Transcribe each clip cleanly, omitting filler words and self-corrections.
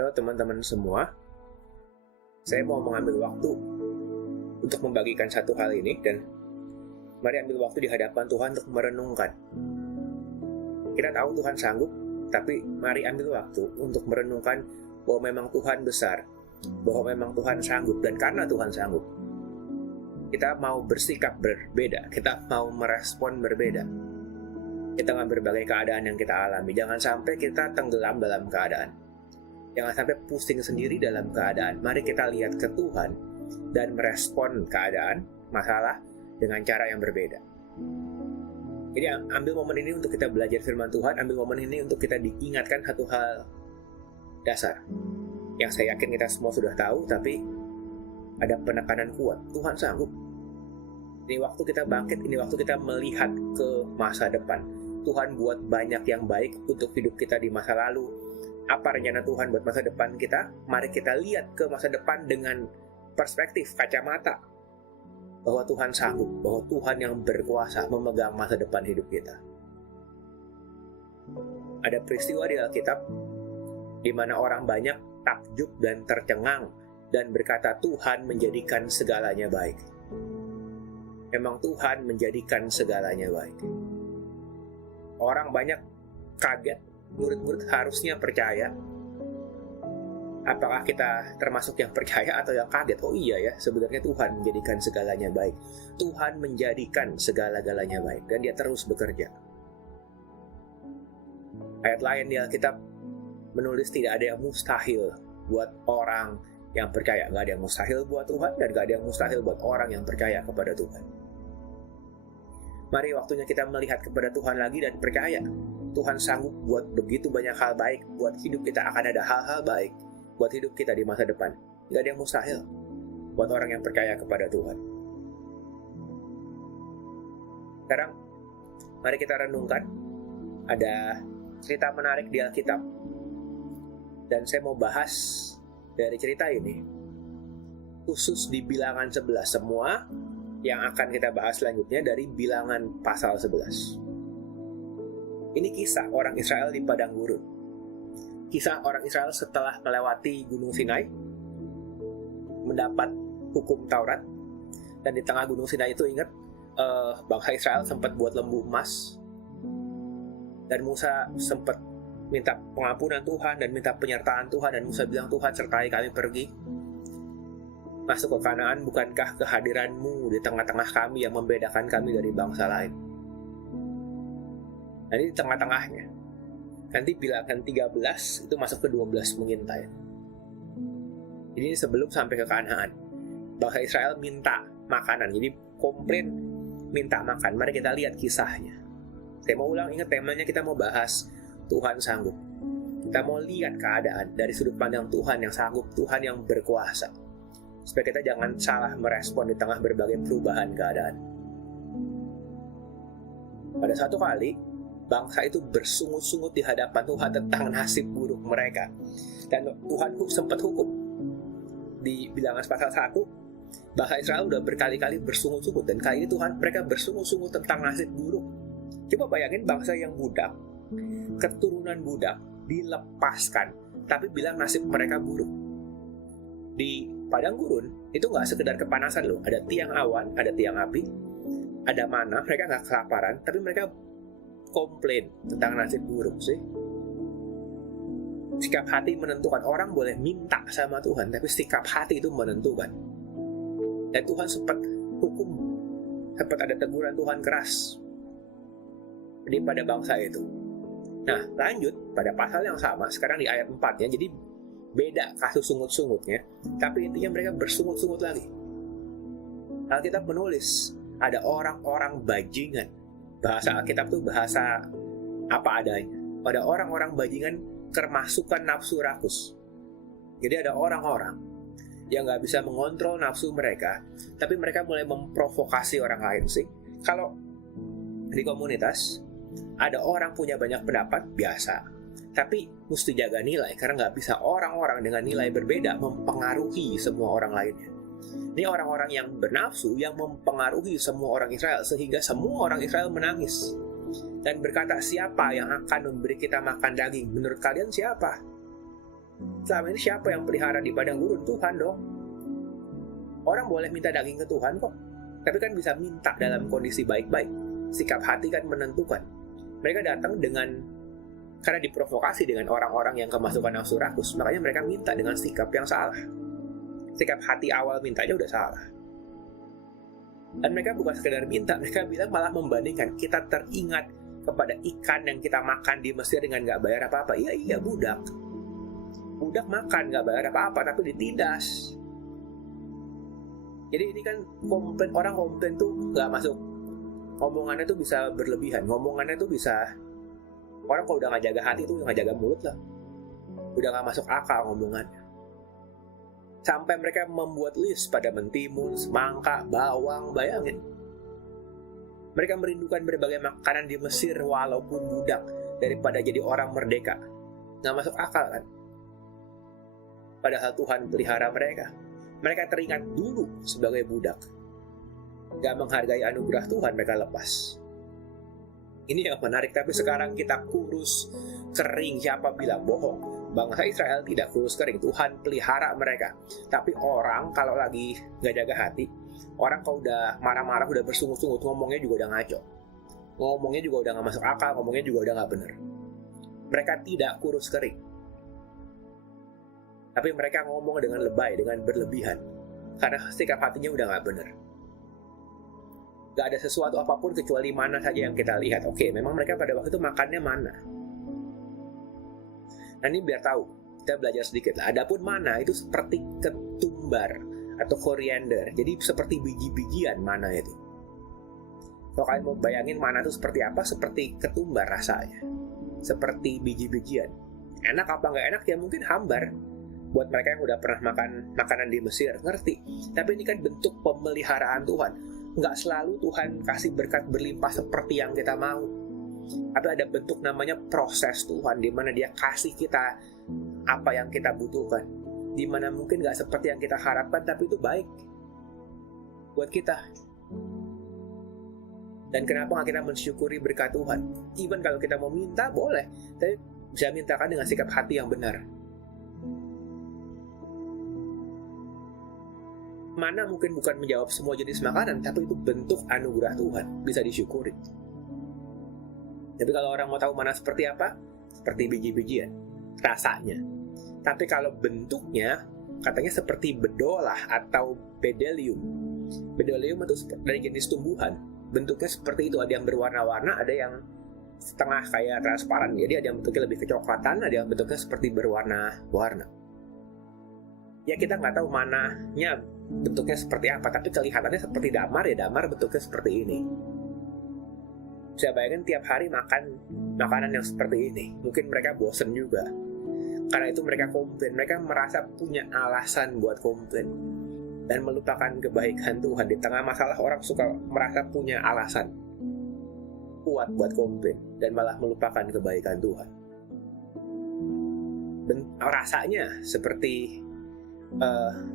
Halo teman-teman semua, saya mau mengambil waktu untuk membagikan satu hal ini dan mari ambil waktu di hadapan Tuhan untuk merenungkan. Kita tahu Tuhan sanggup, tapi mari ambil waktu untuk merenungkan bahwa memang Tuhan besar, bahwa memang Tuhan sanggup, dan karena Tuhan sanggup, kita mau bersikap berbeda, kita mau merespon berbeda di tengah berbagai keadaan yang kita alami. Jangan sampai kita tenggelam dalam keadaan. Jangan sampai pusing sendiri dalam keadaan. Mari kita lihat ke Tuhan dan merespon keadaan, masalah dengan cara yang berbeda. Jadi ambil momen ini untuk kita belajar firman Tuhan, ambil momen ini untuk kita diingatkan satu hal dasar yang saya yakin kita semua sudah tahu, tapi ada penekanan kuat. Tuhan sanggup. Ini waktu kita bangkit, ini waktu kita melihat ke masa depan. Tuhan buat banyak yang baik untuk hidup kita di masa lalu. Apa rencana Tuhan buat masa depan kita? Mari kita lihat ke masa depan dengan perspektif, kacamata bahwa Tuhan sanggup, bahwa Tuhan yang berkuasa memegang masa depan hidup kita. Ada peristiwa di Alkitab di mana orang banyak takjub dan tercengang dan berkata Tuhan menjadikan segalanya baik. Memang Tuhan menjadikan segalanya baik. Orang banyak kaget, murid-murid harusnya percaya. Apakah kita termasuk yang percaya atau yang kaget? Oh iya ya, sebenarnya Tuhan menjadikan segalanya baik. Tuhan menjadikan segala-galanya baik, dan Dia terus bekerja. Ayat lain di Alkitab menulis tidak ada yang mustahil buat orang yang percaya. Gak ada yang mustahil buat Tuhan, dan gak ada yang mustahil buat orang yang percaya kepada Tuhan. Mari waktunya kita melihat kepada Tuhan lagi dan percaya Tuhan sanggup buat begitu banyak hal baik. Buat hidup kita akan ada hal-hal baik buat hidup kita di masa depan. Gak ada yang mustahil buat orang yang percaya kepada Tuhan. Sekarang mari kita renungkan. Ada cerita menarik di Alkitab, dan saya mau bahas dari cerita ini khusus di Bilangan 11. Semua yang akan kita bahas selanjutnya dari Bilangan pasal 11. Ini kisah orang Israel di padang gurun. Kisah orang Israel setelah melewati Gunung Sinai, mendapat hukum Taurat, dan di tengah Gunung Sinai itu ingat bangsa Israel sempat buat lembu emas, dan Musa sempat minta pengampunan Tuhan dan minta penyertaan Tuhan, dan Musa bilang, Tuhan sertai kami pergi masuk ke Kanaan. Bukankah kehadiran-Mu di tengah-tengah kami yang membedakan kami dari bangsa lain? Nah, ini di tengah-tengahnya. Nanti Bilangan 13 itu masuk ke 12 mengintai. Jadi sebelum sampai ke Kanaan, bangsa Israel minta makanan. Jadi komplain minta makan. Mari kita lihat kisahnya. Saya mau ulang, ingat temanya kita mau bahas Tuhan sanggup. Kita mau lihat keadaan dari sudut pandang Tuhan yang sanggup, Tuhan yang berkuasa, supaya kita jangan salah merespon di tengah berbagai perubahan keadaan. Pada suatu kali, bangsa itu bersungut-sungut di hadapan Tuhan tentang nasib buruk mereka. Dan Tuhan sempat hukum. Di Bilangan pasal 1, bangsa Israel udah berkali-kali bersungut-sungut, dan kali ini Tuhan mereka bersungut-sungut tentang nasib buruk. Coba bayangin bangsa yang budak, keturunan budak, dilepaskan, tapi bilang nasib mereka buruk. Di padang gurun itu nggak sekedar kepanasan loh, ada tiang awan, ada tiang api, ada mana, mereka nggak kelaparan, tapi mereka komplain tentang nasib buruk sih. Sikap hati menentukan. Orang boleh minta sama Tuhan, tapi sikap hati itu menentukan. Dan Tuhan sempat hukum, sempat ada teguran Tuhan keras pada bangsa itu. Nah, lanjut pada pasal yang sama sekarang di ayat 4 ya. Jadi beda kasus sungut-sungutnya, tapi intinya mereka bersungut-sungut lagi. Alkitab menulis ada orang-orang bajingan. Bahasa Alkitab itu bahasa apa adanya. Pada orang-orang bajingan kermasukan nafsu rakus. Jadi ada orang-orang yang gak bisa mengontrol nafsu mereka, tapi mereka mulai memprovokasi orang lain sih. Kalau di komunitas ada orang punya banyak pendapat, biasa, tapi mesti jaga nilai, karena gak bisa orang-orang dengan nilai berbeda mempengaruhi semua orang lainnya. Ini orang-orang yang bernafsu yang mempengaruhi semua orang Israel, sehingga semua orang Israel menangis dan berkata, siapa yang akan memberi kita makan daging? Menurut kalian siapa? Selama ini siapa yang pelihara di padang gurun? Tuhan dong. Orang boleh minta daging ke Tuhan kok, tapi kan bisa minta dalam kondisi baik-baik. Sikap hati kan menentukan. Mereka datang karena diprovokasi dengan orang-orang yang kemasukan nafsu rakus, makanya mereka minta dengan sikap yang salah. Sikap hati awal mintanya udah salah. Dan mereka bukan sekedar minta, mereka bilang malah membandingkan. Kita teringat kepada ikan yang kita makan di Mesir dengan gak bayar apa-apa. Iya budak makan gak bayar apa-apa, tapi ditindas. Jadi ini kan orang komplain tuh gak masuk. Ngomongannya tuh bisa berlebihan. Ngomongannya tuh bisa, orang kalau udah gak jaga hati tuh gak jaga mulut lah, udah gak masuk akal ngomongannya. Sampai mereka membuat list pada mentimun, semangka, bawang. Bayangin, mereka merindukan berbagai makanan di Mesir walaupun budak daripada jadi orang merdeka. Gak masuk akal kan? Padahal Tuhan pelihara mereka. Mereka teringat dulu sebagai budak. Gak menghargai anugerah Tuhan, mereka lepas. Ini yang menarik, tapi sekarang kita kurus, kering. Siapa bilang? Bohong. Bangsa Israel tidak kurus kering, Tuhan pelihara mereka. Tapi orang kalau lagi gak jaga hati, orang kalau udah marah-marah, udah bersungut-sungut, ngomongnya juga udah ngaco. Ngomongnya juga udah gak masuk akal, ngomongnya juga udah gak bener. Mereka tidak kurus kering, tapi mereka ngomong dengan lebay, dengan berlebihan, karena sikap hatinya udah gak bener. Gak ada sesuatu apapun kecuali mana saja yang kita lihat. Oke, memang mereka pada waktu itu makannya mana. Nah ini biar tahu, kita belajar sedikit lah. Adapun mana itu seperti ketumbar atau koriander. Jadi seperti biji-bijian mana itu. Kalau kalian mau bayangin mana itu seperti apa, seperti ketumbar rasanya. Seperti biji-bijian. Enak apa nggak enak ya mungkin hambar. Buat mereka yang udah pernah makan makanan di Mesir, ngerti. Tapi ini kan bentuk pemeliharaan Tuhan. Nggak selalu Tuhan kasih berkat berlimpah seperti yang kita mau. Tapi ada bentuk namanya proses Tuhan, di mana Dia kasih kita apa yang kita butuhkan, di mana mungkin nggak seperti yang kita harapkan, tapi itu baik buat kita. Dan kenapa nggak kita mensyukuri berkat Tuhan? Even kalau kita mau minta boleh, tapi bisa mintakan dengan sikap hati yang benar. Mana mungkin bukan menjawab semua jenis makanan, tapi itu bentuk anugerah Tuhan, bisa disyukuri. Tapi kalau orang mau tahu mana seperti apa, seperti biji-bijian, rasanya. Tapi kalau bentuknya, katanya seperti bedolah atau bedelium. Bedelium itu dari jenis tumbuhan. Bentuknya seperti itu, ada yang berwarna-warna, ada yang setengah kayak transparan. Jadi ada yang bentuknya lebih kecoklatan, ada yang bentuknya seperti berwarna-warna. Ya kita nggak tahu mananya bentuknya seperti apa, tapi kelihatannya seperti damar, ya damar bentuknya seperti ini. Bisa bayangin tiap hari makan makanan yang seperti ini. Mungkin mereka bosen juga. Karena itu mereka komplain. Mereka merasa punya alasan buat komplain. Dan melupakan kebaikan Tuhan. Di tengah masalah orang suka merasa punya alasan kuat buat komplain. Dan malah melupakan kebaikan Tuhan. Rasanya seperti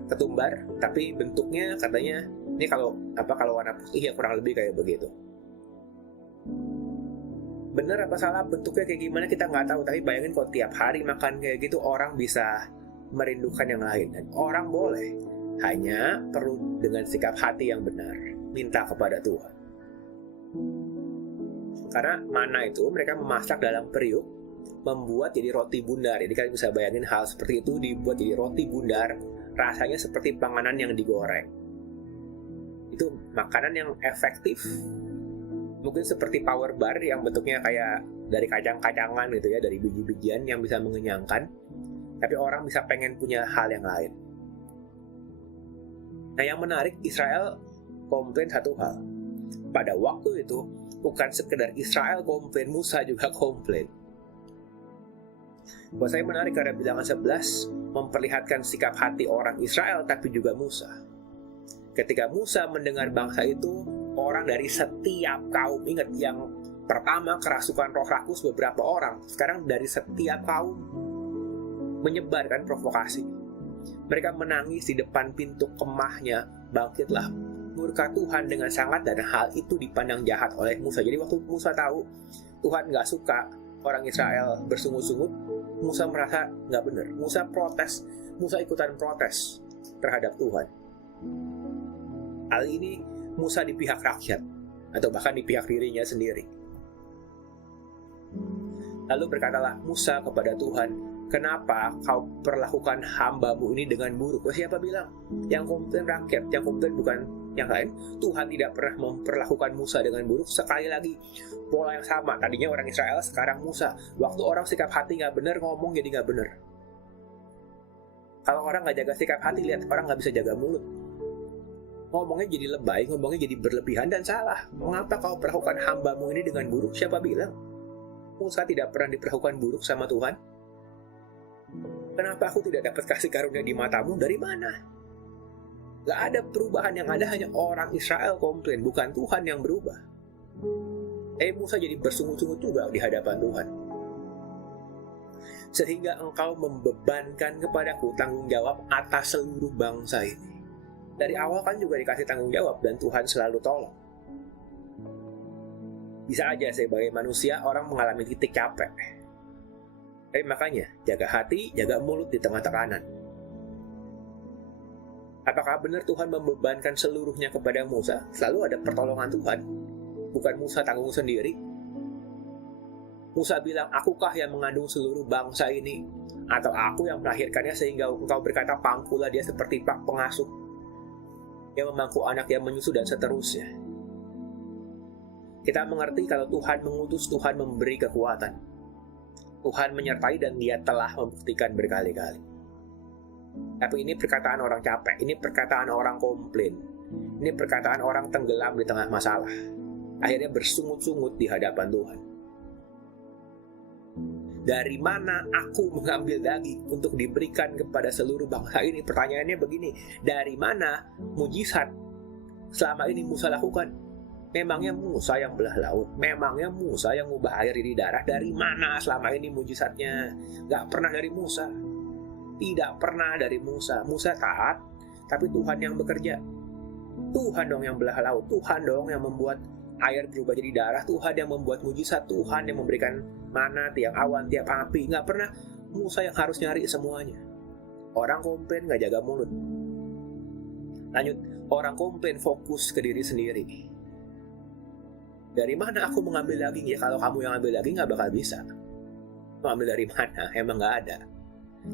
ketumbar. Tapi bentuknya katanya, ini kalau warna putih ya kurang lebih kayak begitu. Bener apa salah bentuknya kayak gimana kita nggak tahu, tapi bayangin kalau tiap hari makan kayak gitu, orang bisa merindukan yang lain. Dan orang boleh, hanya perlu dengan sikap hati yang benar, minta kepada Tuhan. Karena mana itu mereka memasak dalam periuk, membuat jadi roti bundar. Jadi kalian bisa bayangin hal seperti itu dibuat jadi roti bundar, rasanya seperti panganan yang digoreng. Itu makanan yang efektif. Mungkin seperti power bar yang bentuknya kayak dari kacang-kacangan gitu ya, dari biji-bijian yang bisa mengenyangkan. Tapi orang bisa pengen punya hal yang lain. Nah yang menarik, Israel komplain satu hal. Pada waktu itu, bukan sekedar Israel komplain, Musa juga komplain. Buat saya menarik karena bilangan 11 memperlihatkan sikap hati orang Israel, tapi juga Musa. Ketika Musa mendengar bangsa itu, orang dari setiap kaum, ingat yang pertama kerasukan roh rakus beberapa orang, sekarang dari setiap kaum menyebarkan provokasi. Mereka menangis di depan pintu kemahnya, bangkitlah murka Tuhan dengan sangat, dan hal itu dipandang jahat oleh Musa. Jadi waktu Musa tahu Tuhan gak suka orang Israel bersungut-sungut, Musa merasa nggak benar. Musa protes. Musa ikutan protes terhadap Tuhan. Kali ini Musa di pihak rakyat, atau bahkan di pihak dirinya sendiri. Lalu berkatalah Musa kepada Tuhan, "Kenapa kau perlakukan hambamu ini dengan buruk?" Siapa bilang? Yang komplain rakyat, yang komplain bukan yang lain. Tuhan tidak pernah memperlakukan Musa dengan buruk. Sekali lagi, pola yang sama. Tadinya orang Israel, sekarang Musa. Waktu orang sikap hati nggak benar, ngomong jadi nggak benar. Kalau orang nggak jaga sikap hati, lihat orang nggak bisa jaga mulut. Ngomongnya jadi lebay, ngomongnya jadi berlebihan dan salah. Mengapa kau perlakukan hambamu ini dengan buruk? Siapa bilang? Musa tidak pernah diperlakukan buruk sama Tuhan. Kenapa aku tidak dapat kasih karunia di matamu? Dari mana? Gak ada perubahan, yang ada hanya orang Israel komplain, bukan Tuhan yang berubah. Musa jadi bersungut-sungut juga di hadapan Tuhan. Sehingga engkau membebankan kepadaku tanggung jawab atas seluruh bangsa ini. Dari awal kan juga dikasih tanggung jawab dan Tuhan selalu tolong. Bisa aja sebagai manusia orang mengalami titik capek. Tapi makanya jaga hati, jaga mulut di tengah tekanan. Apakah benar Tuhan membebankan seluruhnya kepada Musa? Selalu ada pertolongan Tuhan. Bukan Musa tanggung sendiri. Musa bilang, "Akukah yang mengandung seluruh bangsa ini? Atau aku yang melahirkannya sehingga engkau berkata pangkulah dia seperti pak pengasuh yang memangku anak yang menyusu dan seterusnya." Kita mengerti kalau Tuhan mengutus, Tuhan memberi kekuatan. Tuhan menyertai dan dia telah membuktikan berkali-kali. Tapi ini perkataan orang capek, ini perkataan orang komplain, ini perkataan orang tenggelam di tengah masalah. Akhirnya bersungut-sungut di hadapan Tuhan. Dari mana aku mengambil daging untuk diberikan kepada seluruh bangsa ini? Pertanyaannya begini, dari mana mujizat selama ini Musa lakukan? Memangnya Musa yang belah laut? Memangnya Musa yang ubah air jadi darah? Dari mana selama ini mujizatnya? Gak pernah dari Musa. Tidak pernah dari Musa. Musa taat, tapi Tuhan yang bekerja. Tuhan dong yang belah laut. Tuhan dong yang membuat air berubah jadi darah. Tuhan yang membuat mujizat. Tuhan yang memberikan mana tiap awan, tiap api. Gak pernah Musa yang harus nyari semuanya. Orang komplain gak jaga mulut. Lanjut, orang komplain fokus ke diri sendiri. Dari mana aku mengambil daging? Ya kalau kamu yang ambil daging gak bakal bisa. Mau ambil dari mana? Emang gak ada.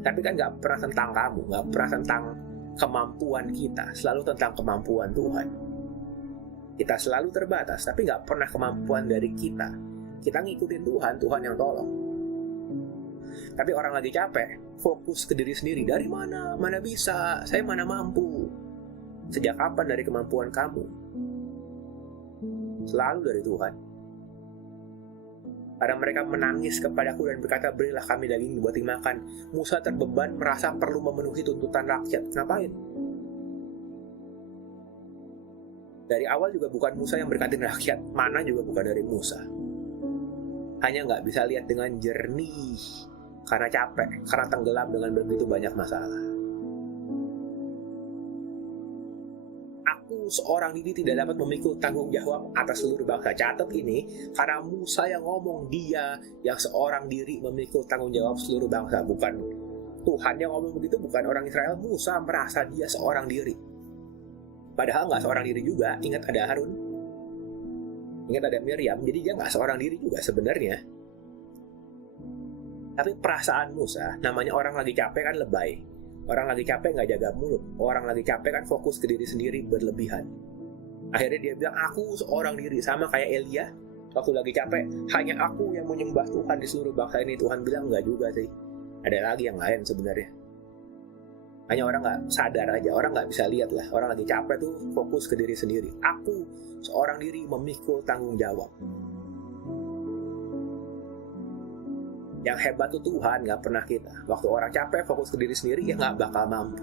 Tapi kan gak pernah tentang kamu, gak pernah tentang kemampuan kita. Selalu tentang kemampuan Tuhan. Kita selalu terbatas, tapi gak pernah kemampuan dari kita. Kita ngikutin Tuhan, Tuhan yang tolong. Tapi orang lagi capek, fokus ke diri sendiri. Dari mana? Mana bisa? Saya mana mampu? Sejak kapan dari kemampuan kamu? Selalu dari Tuhan. Karena mereka menangis kepadaku dan berkata, "Berilah kami daging buat dimakan." Musa terbeban merasa perlu memenuhi tuntutan rakyat. Ngapain? Dari awal juga bukan Musa yang berkatin rakyat. Mana juga bukan dari Musa. Hanya nggak bisa lihat dengan jernih. Karena capek, karena tenggelam dengan begitu banyak masalah. Seorang diri tidak dapat memikul tanggung jawab atas seluruh bangsa. Catat ini, karena Musa yang ngomong, dia yang seorang diri memikul tanggung jawab seluruh bangsa. Bukan Tuhan yang ngomong begitu, bukan orang Israel. Musa merasa dia seorang diri. Padahal nggak seorang diri juga. Ingat ada Harun, ingat ada Miriam. Jadi dia nggak seorang diri juga sebenarnya. Tapi perasaan Musa, namanya orang lagi capek kan lebay. Orang lagi capek nggak jaga mulut. Orang lagi capek kan fokus ke diri sendiri berlebihan. Akhirnya dia bilang, "Aku seorang diri." Sama kayak Elia. Waktu lagi capek, hanya aku yang menyembah Tuhan di seluruh bangsa ini. Tuhan bilang, "Nggak juga sih. Ada lagi yang lain sebenarnya." Hanya orang nggak sadar aja. Orang nggak bisa lihat lah. Orang lagi capek tuh fokus ke diri sendiri. Aku seorang diri memikul tanggung jawab. Yang hebat tuh Tuhan, gak pernah kita. Waktu orang capek fokus ke diri sendiri, ya gak bakal mampu.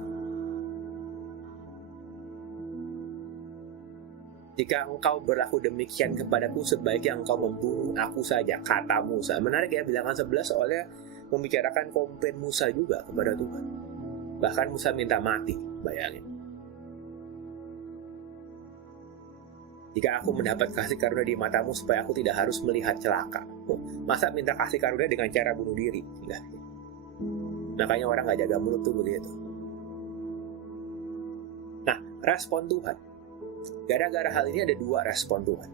"Jika engkau berlaku demikian kepadaku, sebaiknya engkau membunuh aku saja," kata Musa. Menarik ya, bilangan 11 soalnya membicarakan komplain Musa juga kepada Tuhan. Bahkan Musa minta mati, bayangin. "Jika aku mendapat kasih karunia di matamu supaya aku tidak harus melihat celaka." Masa minta kasih karunia dengan cara bunuh diri? Enggak. Makanya orang nggak jaga mulut tuh begitu. Nah, respon Tuhan. Gara-gara hal ini ada dua respon Tuhan.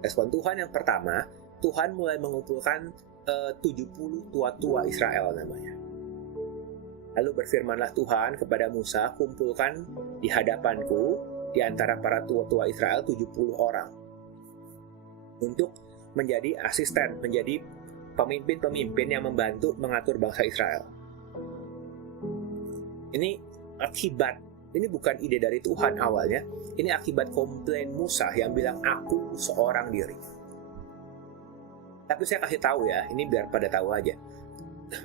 Respon Tuhan yang pertama, Tuhan mulai mengumpulkan 70 tua-tua Israel namanya. Lalu berfirmanlah Tuhan kepada Musa, kumpulkan di hadapanku di antara para tua-tua Israel 70 orang. Untuk menjadi asisten, menjadi pemimpin-pemimpin yang membantu mengatur bangsa Israel. Ini akibat, ini bukan ide dari Tuhan awalnya, ini akibat komplain Musa yang bilang aku seorang diri. Tapi saya kasih tahu ya, ini biar pada tahu aja.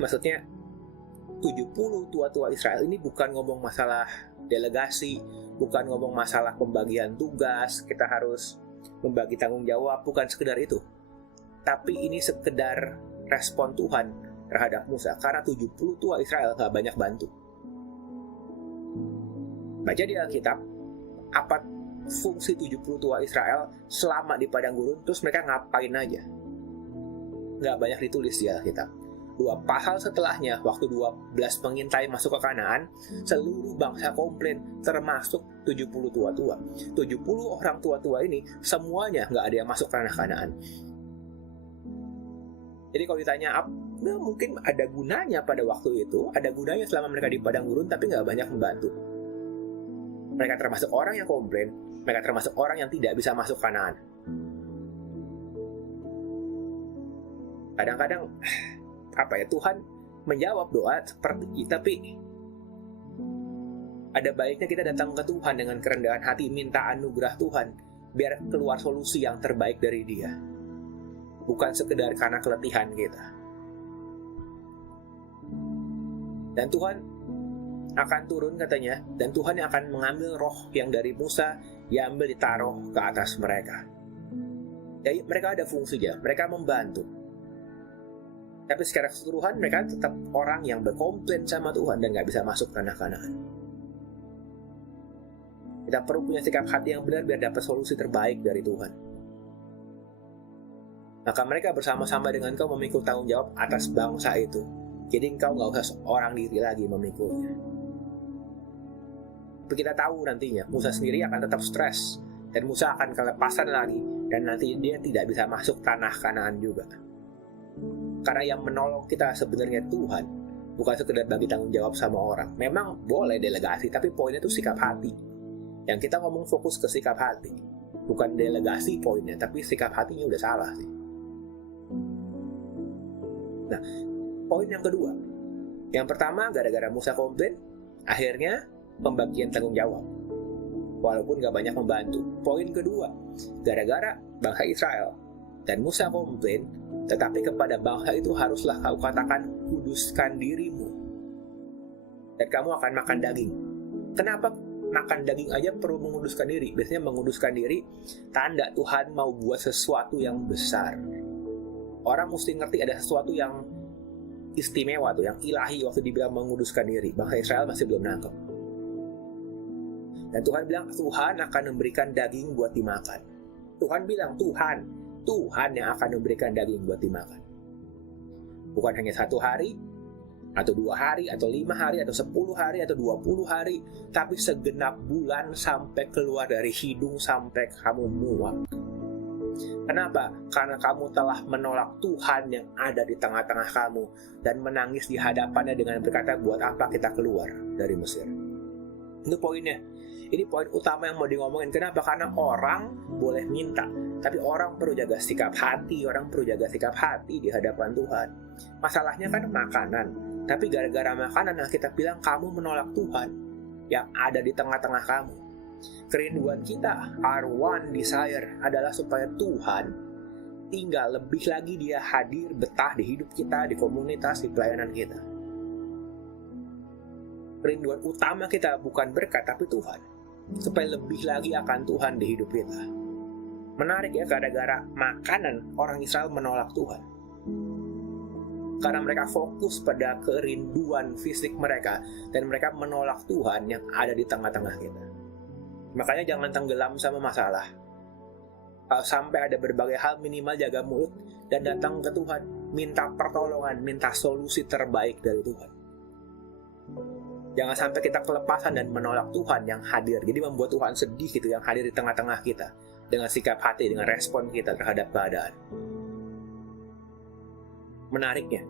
Maksudnya 70 tua-tua Israel ini bukan ngomong masalah delegasi, bukan ngomong masalah pembagian tugas, kita harus membagi tanggung jawab, bukan sekedar itu. Tapi ini sekedar respon Tuhan terhadap Musa, karena 70 tua Israel gak banyak bantu. Baca di Alkitab, apa fungsi 70 tua Israel selama di padang gurun, terus mereka ngapain aja? Gak banyak ditulis di Alkitab. 2 pasal setelahnya, waktu 12 pengintai masuk ke Kanaan, seluruh bangsa komplain, termasuk 70 tua-tua. 70 orang tua-tua ini, semuanya gak ada yang masuk tanah Kanaan. Jadi kalau ditanya, mungkin ada gunanya pada waktu itu, ada gunanya selama mereka di padang gurun, tapi gak banyak membantu. Mereka termasuk orang yang komplain, mereka termasuk orang yang tidak bisa masuk Kanaan. Kadang-kadang Tuhan menjawab doa seperti itu, tapi ada baiknya kita datang ke Tuhan dengan kerendahan hati, minta anugerah Tuhan biar keluar solusi yang terbaik dari Dia, bukan sekedar karena keletihan kita. Dan Tuhan akan turun katanya, dan Tuhan yang akan mengambil roh yang dari Musa, diambil ditaruh ke atas mereka. Jadi mereka ada fungsinya, mereka membantu. Tapi secara keseluruhan mereka tetap orang yang berkomplain sama Tuhan dan gak bisa masuk tanah Kanaan. Kita perlu punya sikap hati yang benar biar dapat solusi terbaik dari Tuhan. Maka mereka bersama-sama dengan engkau memikul tanggung jawab atas bangsa itu. Jadi engkau gak usah seorang diri lagi memikulnya. Tapi kita tahu nantinya Musa sendiri akan tetap stres, dan Musa akan kelepasan lagi, dan nanti dia tidak bisa masuk tanah Kanaan juga. Karena yang menolong kita sebenarnya Tuhan, bukan sekedar bagi tanggung jawab sama orang. Memang boleh delegasi, tapi poinnya itu sikap hati. Yang kita ngomong fokus ke sikap hati, bukan delegasi poinnya, tapi sikap hatinya udah salah sih. Nah, poin yang kedua, yang pertama gara-gara Musa komplain, akhirnya pembagian tanggung jawab, walaupun gak banyak membantu. Poin kedua, gara-gara bangsa Israel dan Musa komplain, tetapi kepada bangsa itu haruslah kau katakan, kuduskan dirimu, dan kamu akan makan daging. Kenapa makan daging aja perlu menguduskan diri? Biasanya menguduskan diri tanda Tuhan mau buat sesuatu yang besar. Orang mesti ngerti ada sesuatu yang istimewa tuh, yang ilahi waktu dibilang menguduskan diri. Bangsa Israel masih belum nangkep. Dan Tuhan bilang Tuhan akan memberikan daging buat dimakan. Tuhan bilang Tuhan yang akan memberikan daging buat dimakan. Bukan hanya 1 hari, atau 2 hari, atau 5 hari, atau 10 hari, atau 20 hari, tapi segenap bulan sampai keluar dari hidung sampai kamu muak. Kenapa? Karena kamu telah menolak Tuhan yang ada di tengah-tengah kamu dan menangis di hadapannya dengan berkata, buat apa kita keluar dari Mesir? Itu poinnya. Ini poin utama yang mau ngomongin. Kenapa? Karena orang boleh minta, tapi orang perlu jaga sikap hati. Orang perlu jaga sikap hati di hadapan Tuhan. Masalahnya kan makanan. Tapi gara-gara makanan kita bilang kamu menolak Tuhan yang ada di tengah-tengah kamu. Kerinduan kita, our one desire, adalah supaya Tuhan tinggal lebih lagi, Dia hadir, betah di hidup kita, di komunitas, di pelayanan kita. Kerinduan utama kita bukan berkat, tapi Tuhan. Supaya lebih lagi akan Tuhan di hidup kita. Menarik ya, gara-gara makanan orang Israel menolak Tuhan. Karena mereka fokus pada kerinduan fisik mereka, dan mereka menolak Tuhan yang ada di tengah-tengah kita. Makanya jangan tenggelam sama masalah. Kalau sampai ada berbagai hal, minimal jaga mulut dan datang ke Tuhan, minta pertolongan, minta solusi terbaik dari Tuhan. Jangan sampai kita kelepasan dan menolak Tuhan yang hadir. Jadi membuat Tuhan sedih gitu, yang hadir di tengah-tengah kita. Dengan sikap hati, dengan respon kita terhadap keadaan. Menariknya,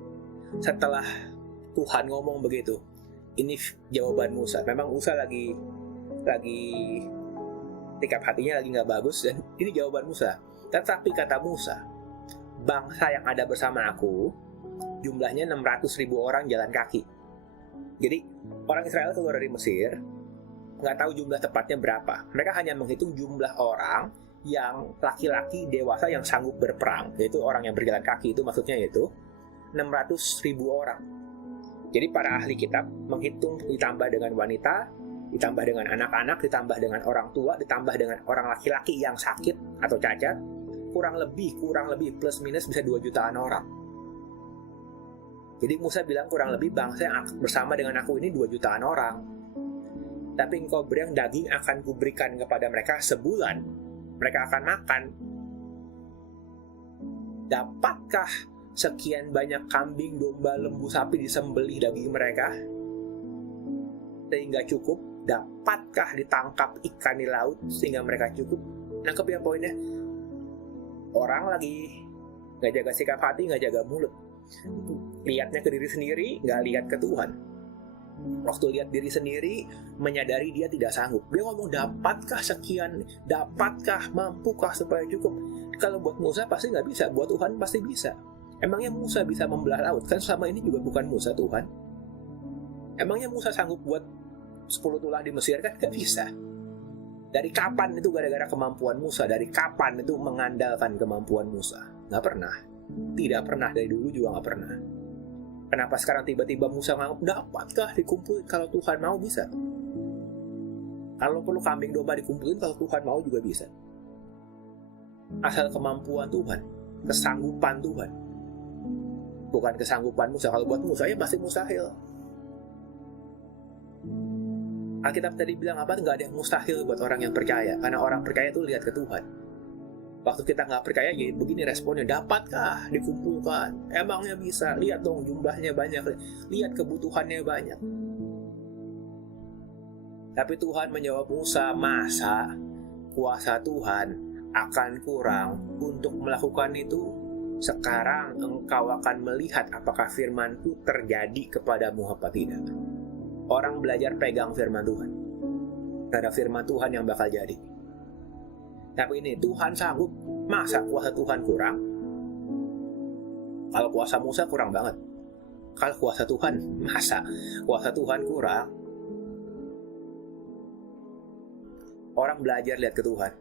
setelah Tuhan ngomong begitu, ini jawaban Musa. Memang Musa lagi sikap hatinya lagi nggak bagus, dan ini jawaban Musa. Tetapi kata Musa, bangsa yang ada bersama aku, jumlahnya 600.000 orang jalan kaki. Jadi, orang Israel keluar dari Mesir, nggak tahu jumlah tepatnya berapa. Mereka hanya menghitung jumlah orang yang laki-laki dewasa yang sanggup berperang. Yaitu orang yang berjalan kaki itu maksudnya yaitu 600.000 orang. Jadi para ahli kitab menghitung ditambah dengan wanita, ditambah dengan anak-anak, ditambah dengan orang tua, ditambah dengan orang laki-laki yang sakit atau cacat, kurang lebih plus minus bisa 2 jutaan orang. Jadi Musa bilang kurang lebih bangsa yang bersama dengan aku ini 2 jutaan orang. Tapi engkau beri yang daging akan kuberikan kepada mereka sebulan. Mereka akan makan. Dapatkah sekian banyak kambing, domba, lembu, sapi disembelih daging mereka sehingga cukup? Dapatkah ditangkap ikan di laut sehingga mereka cukup? Nangkep ya poinnya? Orang lagi gak jaga sikap hati, gak jaga mulut. Lihatnya ke diri sendiri, gak lihat ke Tuhan. Waktu lihat diri sendiri, menyadari dia tidak sanggup. Dia ngomong, dapatkah sekian? Dapatkah? Mampukah supaya cukup? Kalau buat Musa pasti gak bisa, buat Tuhan pasti bisa. Emangnya Musa bisa membelah laut? Kan selama ini juga bukan Musa Tuhan. Emangnya Musa sanggup buat 10 tulah di Mesir? Kan gak bisa. Dari kapan itu gara-gara kemampuan Musa? Dari kapan itu mengandalkan kemampuan Musa? Gak pernah. Tidak pernah, dari dulu juga gak pernah. Kenapa sekarang tiba-tiba Musa nganggap dapatkah dikumpulin? Kalau Tuhan mau bisa. Kalau perlu kambing domba dikumpulin, kalau Tuhan mau juga bisa. Asal kemampuan Tuhan, kesanggupan Tuhan, bukan kesanggupan Musa. Kalau buat Musa ya pasti mustahil. Alkitab tadi bilang apa? Nggak ada yang mustahil buat orang yang percaya. Karena orang percaya itu lihat ke Tuhan. Waktu kita nggak percaya, jadi begini responnya. Dapatkah dikumpulkan? Emangnya bisa? Lihat dong jumlahnya banyak. Lihat kebutuhannya banyak. Tapi Tuhan menjawab Musa, masa kuasa Tuhan akan kurang untuk melakukan itu? Sekarang engkau akan melihat apakah firman-Ku terjadi kepadamu apa tidak. Orang belajar pegang firman Tuhan. Ada firman Tuhan yang bakal jadi. Tapi ini Tuhan sanggup. Masa kuasa Tuhan kurang? Kalau kuasa Musa kurang banget. Kalau kuasa Tuhan, masa kuasa Tuhan kurang? Orang belajar lihat ke Tuhan.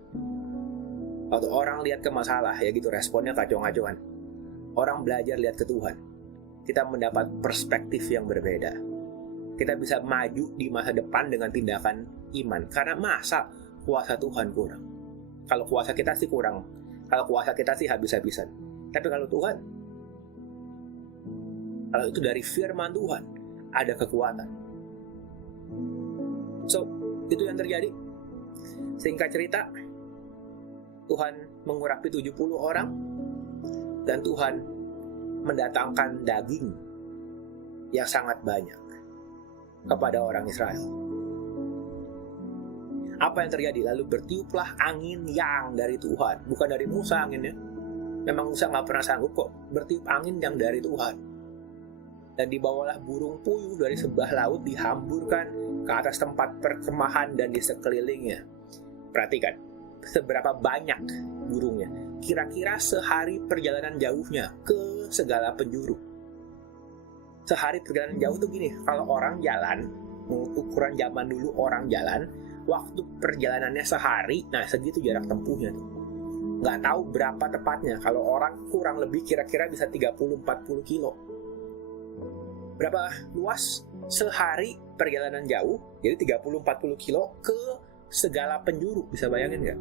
Waktu orang lihat ke masalah, ya gitu responnya kacau-kacauan. Orang belajar lihat ke Tuhan. Kita mendapat perspektif yang berbeda. Kita bisa maju di masa depan dengan tindakan iman. Karena masa kuasa Tuhan kurang? Kalau kuasa kita sih kurang. Kalau kuasa kita sih habis-habisan. Tapi kalau Tuhan, kalau itu dari firman Tuhan, ada kekuatan. So, itu yang terjadi. Singkat cerita, Tuhan mengurapi 70 orang, dan Tuhan mendatangkan daging yang sangat banyak kepada orang Israel. Apa yang terjadi? Lalu bertiuplah angin yang dari Tuhan. Bukan dari Musa anginnya. Memang Musa gak pernah sanggup kok. Bertiup angin yang dari Tuhan. Dan dibawalah burung puyuh dari sebelah laut, dihamburkan ke atas tempat perkemahan dan di sekelilingnya. Perhatikan, seberapa banyak burungnya. Kira-kira sehari perjalanan jauhnya ke segala penjuru. Sehari perjalanan jauh tuh gini, kalau orang jalan, ukuran zaman dulu orang jalan, waktu perjalanannya sehari, nah segitu jarak tempuhnya tuh. Nggak tahu berapa tepatnya, kalau orang kurang lebih kira-kira bisa 30-40 kilo. Berapa luas? Sehari perjalanan jauh, jadi 30-40 kilo ke segala penjuru, bisa bayangin nggak?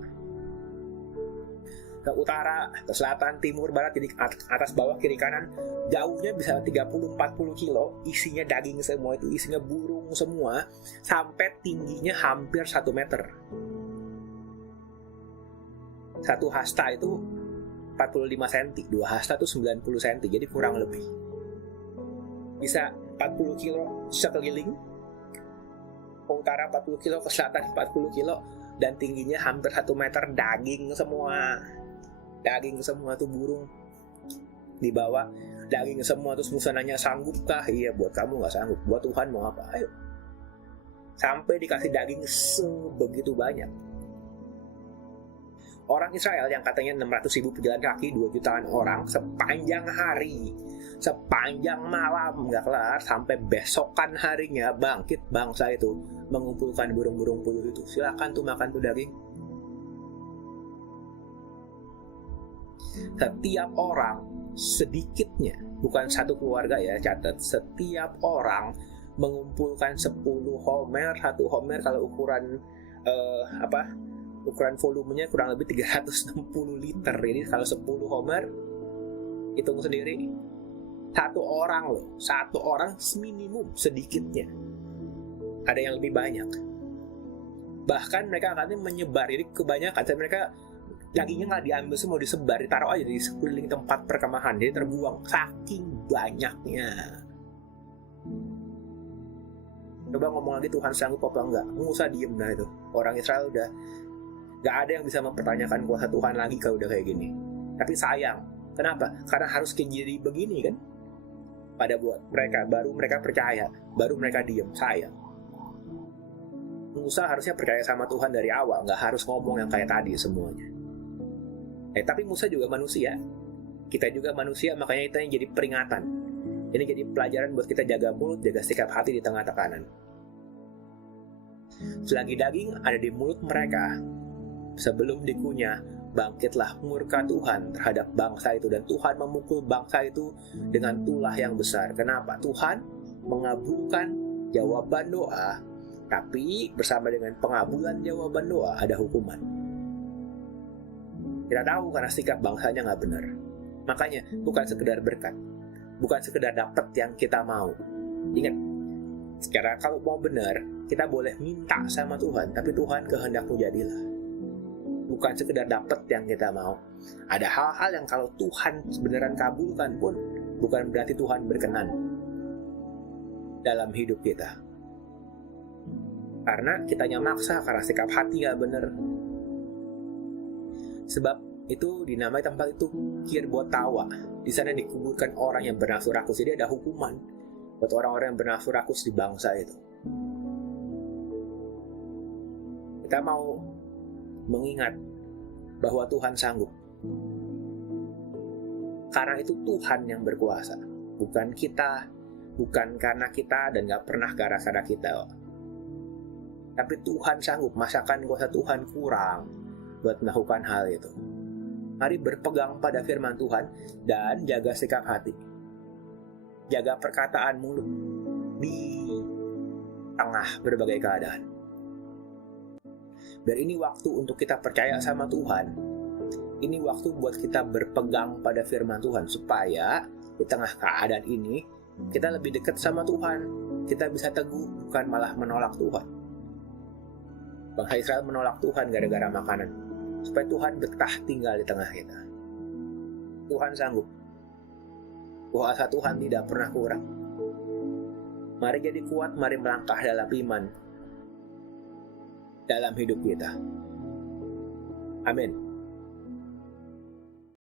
Ke utara, ke selatan, timur, barat, jadi atas, bawah, kiri, kanan, jauhnya bisa 30-40 kilo, isinya daging semua itu, isinya burung semua, sampai tingginya hampir 1 meter. Satu hasta itu 45 cm, 2 hasta itu 90 cm, jadi kurang lebih. Bisa 40 kilo sekeliling, ke utara 40 kilo, ke selatan 40 kilo, dan tingginya hampir 1 meter, daging semua tuh burung dibawa, daging semua. Terus Musa nanya, sanggupkah? Iya, buat kamu nggak sanggup, buat Tuhan mau apa? Ayo. Sampai dikasih daging sebegitu banyak. Orang Israel yang katanya 600.000 pejalan kaki, 2 jutaan orang, sepanjang hari, sepanjang malam nggak kelar, sampai besokan harinya bangkit bangsa itu mengumpulkan burung-burung puyuh itu. Silakan tuh makan tuh daging. Setiap orang sedikitnya, bukan satu keluarga ya, catat, setiap orang mengumpulkan 10 homer. 1 homer kalau ukuran ukuran volumenya kurang lebih 360 liter. Jadi kalau 10 homer, hitung sendiri, satu orang minimum sedikitnya. Ada yang lebih banyak. Bahkan mereka akan menyebar. Jadi kebanyakan mereka dagingnya nggak diambil semua, disebar, ditaruh aja di sekeliling tempat perkemahan. Jadi terbuang saking banyaknya. Coba ngomong lagi, Tuhan sanggup apa enggak? Musa diem dah itu. Orang Israel udah gak ada yang bisa mempertanyakan kuasa Tuhan lagi kalau udah kayak gini. Tapi sayang, kenapa? Karena harus jadi begini kan? Pada buat mereka, baru mereka percaya, baru mereka diem. Sayang. Musa harusnya percaya sama Tuhan dari awal, gak harus ngomong yang kayak tadi semuanya. Tapi Musa juga manusia. Kita juga manusia, makanya itu yang jadi peringatan. Ini jadi pelajaran buat kita jaga mulut, jaga sikap hati di tengah tekanan. Selagi daging ada di mulut mereka, sebelum dikunyah, bangkitlah murka Tuhan terhadap bangsa itu, dan Tuhan memukul bangsa itu dengan tulah yang besar. Kenapa? Tuhan mengabulkan jawaban doa, tapi bersama dengan pengabulan jawaban doa ada hukuman. Kita tahu karena sikap bangsanya nggak benar. Makanya bukan sekedar berkat, bukan sekedar dapat yang kita mau. Ingat, secara kalau mau benar, kita boleh minta sama Tuhan, tapi Tuhan kehendakmu jadilah. Bukan sekedar dapat yang kita mau. Ada hal-hal yang kalau Tuhan beneran kabulkan pun, bukan berarti Tuhan berkenan dalam hidup kita. Karena kitanya maksa, karena sikap hati gak bener. Sebab itu dinamai tempat itu Kirboth Tawa. Di sana dikuburkan orang yang bernafsu rakus. Jadi ada hukuman buat orang-orang yang bernafsu rakus di bangsa itu. Kita mau mengingat bahwa Tuhan sanggup. Karena itu Tuhan yang berkuasa, bukan kita, bukan karena kita dan gak pernah gara-gara kita. Tapi Tuhan sanggup. Masakan kuasa Tuhan kurang buat melakukan hal itu. Mari berpegang pada firman Tuhan dan jaga sikap hati. Jaga perkataan mulut di tengah berbagai keadaan. Biar ini waktu untuk kita percaya sama Tuhan. Ini waktu buat kita berpegang pada firman Tuhan, supaya di tengah keadaan ini kita lebih dekat sama Tuhan. Kita bisa teguh, bukan malah menolak Tuhan. Bangsa Israel menolak Tuhan gara-gara makanan, supaya Tuhan betah tinggal di tengah kita. Tuhan sanggup. Kuasa Tuhan tidak pernah kurang. Mari jadi kuat, mari melangkah dalam iman dalam hidup kita. Amin.